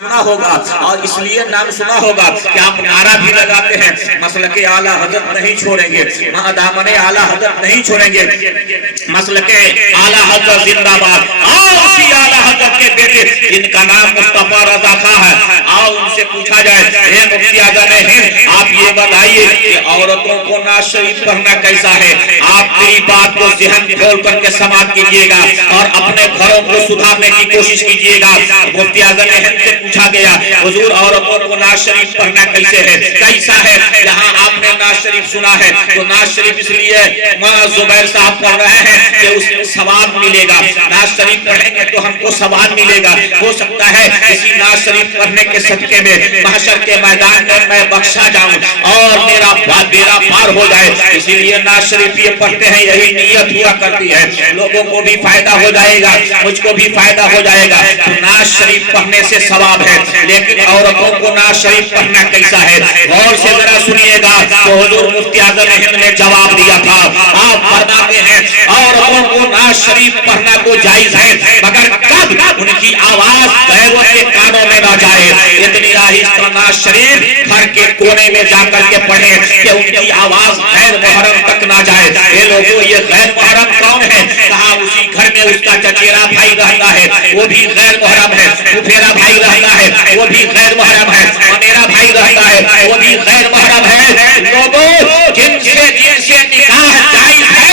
سنا ہوگا اور اس لیے نام سنا ہوگا کہ آپ نعرہ بھی لگاتے ہیں مسلک اعلیٰ حضرت نہیں چھوڑیں گے، دامن اعلیٰ حضرت نہیں چھوڑیں گے، مسلک اعلیٰ حضرت زندہ باد۔ آؤ اسی اعلیٰ حضرت کے بیٹے جن کا نام مصطفیٰ رضا خان ہے، آؤ ان سے پوچھا جائے اے مفتی اعظم ہند آپ یہ بتائیے کہ عورتوں کو نعت شریف پڑھنا کیسا ہے؟ آپ میری بات کو ذہن کھول کر کے سماعت کیجیے گا اور اپنے گھروں کو سدھارنے کی کوشش کیجیے گا۔ مفتی اعظم ہند سے پوچھا گیا حضور عورتوں کو نعت شریف پڑھنا کیسے ہے، کیسا ہے؟ جہاں آپ نے نعت شریف سنا ہے تو نعت شریف اس لیے زبیر صاحب پڑھ رہے ہیں کہ اس میں ثواب ملے گا، نعت شریف پڑھیں گے تو ہم کو ثواب ملے گا۔ ہو سکتا ہے اسی نعت شریف پڑھنے کے صدقے میں محشر کے میدان میں میں بخشا جاؤں اور میرا بیڑا پار ہو جائے، اسی لیے نعت شریف یہ پڑھتے ہیں، یہی نیت ہوا کرتی ہے، لوگوں کو بھی فائدہ ہو جائے گا، مجھ کو بھی فائدہ ہو جائے گا۔ تو نعت شریف پڑھنے سے ثواب ہے، لیکن عورتوں کو نعت شریف پڑھنا کیسا ہے؟ غور سے ذرا سنیے گا تو حضور مفتی اعظم ہند نے جواب دیا تھا۔ آپ فرماتے ہیں عورتوں کو نعت شریف پڑھنا کو جائز ہے، مگر کب ان کی آواز غیروں کے کانوں میں نہ جائے۔ اتنی آہستہ نعت شریف گھر کے کونے میں جا کر کے پڑھیں کہ ان کی آواز غیر محرم تک نہ جائے۔ اے لوگوں یہ غیر محرم کون ہے؟ کہا اسی گھر میں اس کا چچیرا بھائی رہتا ہے، وہ بھی غیر محرم ہے، پھپھیرا بھائی رہتا ہے، وہ بھی غیر محرم ہے، میرا بھائی رہتا ہے، وہ بھی غیر محرم ہے۔ لوگوں جن سے نکاح جائز ہے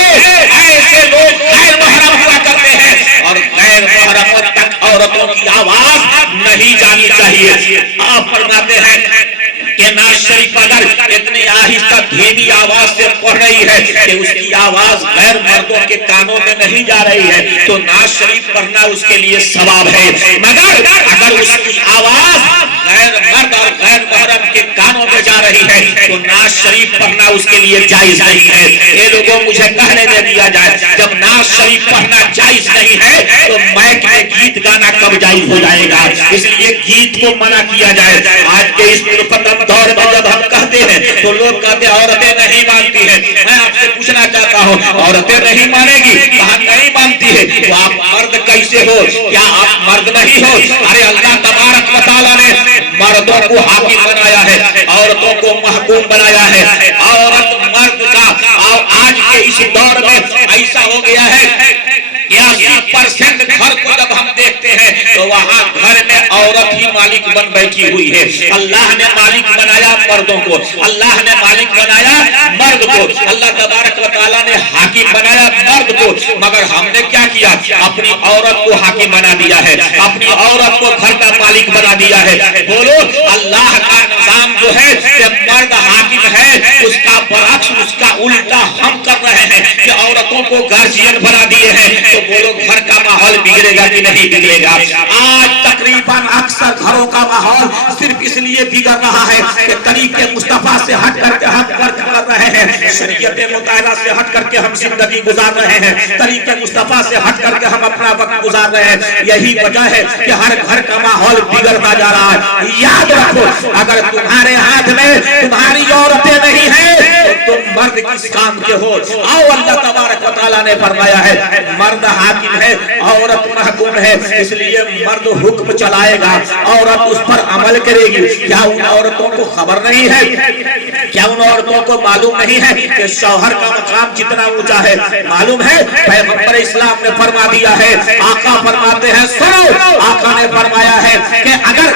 ایسے لوگ غیر محرم ہوا کرتے ہیں اور غیر محرموں تک عورتوں کی آواز نہیں جانی چاہیے۔ آپ فرماتے ہیں کہ نعت شریف اگر اتنی آہستہ دھیمی آواز سے پڑھ رہی ہے کہ اس کی آواز غیر مردوں کے کانوں میں نہیں جا رہی ہے تو نعت شریف پڑھنا اس کے لیے ثواب ہے، مگر اگر اس کی آواز غیر مرد اور غیر محرم کے کانوں میں جا رہی ہے تو نعت شریف پڑھنا اس کے لیے جائز نہیں ہے۔ یہ لوگوں مجھے کہنے دے دیا جائے جب نعت شریف پڑھنا جائز نہیں ہے تو مائک میں گیت گانا کب جائز ہو جائے گا؟ اس لیے گیت کو منع کیا جائے۔ آج کے اس پرفتن دور میں جب ہم کہتے ہیں تو لوگ کہتے ہیں عورتیں نہیں مانتی ہیں۔ میں آپ سے پوچھنا چاہتا ہوں عورتیں نہیں مانے گی؟ کہاں نہیں مانتی ہے تو آپ مرد کیسے ہو؟ کیا آپ مرد نہیں ہو؟ ارے اللہ تبارک و تعالیٰ نے مردوں کو حاکم بنایا ہے، عورتوں کو محکوم بنایا ہے۔ عورت مرد کا آج کے اس دور میں ایسا ہو گیا ہے کہ 80% گھر کو جب ہم دیکھتے ہیں تو وہاں گھر میں عورت ہی مالک بن بیٹھی ہوئی ہے۔ اللہ نے مالک بنایا مردوں کو، اللہ نے مالک بنایا مرد کو، اللہ تبارک و تعالیٰ نے حاکم بنایا مرد کو، مگر ہم نے کیا کیا؟ اپنی عورت کو حاکم بنا دیا ہے، اپنی عورت کو گھر کا مالک بنا دیا ہے۔ بولو اللہ کا نظام جو ہے کہ مرد حاکم ہے اس کا برعکس اس کا الٹا ہم کر رہے ہیں کہ عورتوں کو گارجین بنا دیے ہیں، تو بولو گھر کا ماحول بگڑے گا کہ نہیں بگڑے گا؟ آج تقریباً اکثر گھروں کا ماحول صرف اس لیے بگڑ رہا ہے کہ طریقے مصطفیٰ سے ہٹ کر کے ہم ورک کر رہے ہیں، شریعت مطالعہ سے ہٹ کر کے ہم زندگی گزار رہے ہیں، طریقے مصطفیٰ سے ہٹ کر کے ہم اپنا وقت گزار رہے ہیں۔ یہی وجہ ہے کہ ہر گھر کا ماحول بگڑتا جا رہا ہے۔ یاد رکھو اگر تمہارے ہاتھ میں تمہاری عورتیں نہیں ہیں تو تم مرد کس کام کے ہو؟ آؤ اللہ تبارک و تعالیٰ نے فرمایا ہے مرد حاکم ہے عورت محکوم ہے، اس لیے مرد حکم چلائے گا، عورت اس پر عمل کرے گی۔ کیا ان عورتوں کو خبر نہیں ہے؟ کیا ان عورتوں کو معلوم نہیں ہے کہ شوہر کا مقام کتنا اونچا ہے؟ معلوم ہے پیغمبر اسلام نے فرما دیا ہے، آقا فرماتے ہیں سنو، آقا نے فرمایا ہے کہ اگر